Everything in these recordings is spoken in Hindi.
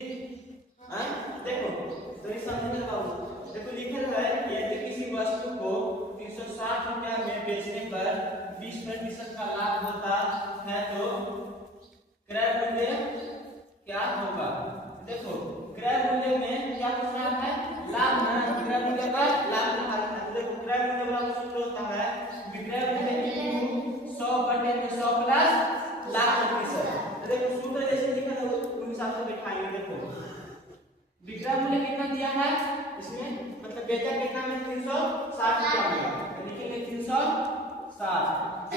हाँ देखो तो इस समझने का देखो लिखा है यदि किसी वस्तु को 360 रुपया में बेचने पर 20% का लाभ होता है तो क्रय मूल्य क्या होगा। देखो क्रय मूल्य में क्या पूछ रहा है, लाभ है, क्रय मूल्य का लाभ निकालना है। देखो क्रय मूल्य का सूत्र होता है विक्रय मूल्य 100 बटे 100 प्लस लाभ प्रतिशत। देखो सूत्र जैसे लिखा है उस हिसाब से बैठाएंगे। देखो विक्रय मूल्य कितना दिया है इसमें, मतलब बेचा कितना में 360 रुपया में, लिखेंगे 360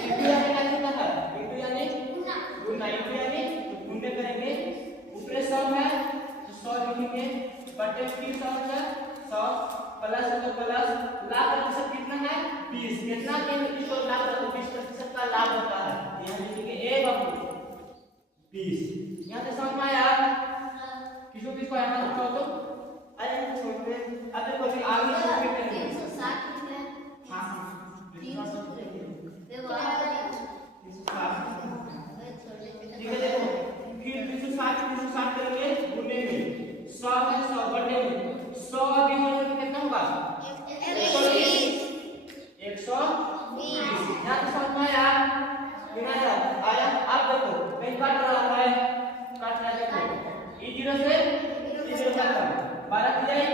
इंटू यानी क्या होता है, इंटू यानी गुना, इंटू यानी गुणे करेंगे, ऊपर 100 है तो 100 लिखेंगे बटे 300 है 100 प्लस तो प्लस लाभ प्रतिशत कितना है 20, कितना के तो लाभ 20% का लाभ होता है, यहां लिखेंगे 20। यहां से समझ में आया किसको किसको आया था तो आइए छोड़ते हैं। अब देखो अभी आगे छोड़ के 360 रुपए हां 300 देखो 360 ठीक है। देखो फिर 360 करेंगे गुणे में 100 है 100 बटे में 100 भी होने पे कितना होगा 120 यहां से समझ में आया गिना आया। अब देखो कहीं काट रहा है, काट रहा है, देखो ई 0 से 0 तक 12 की जाएगी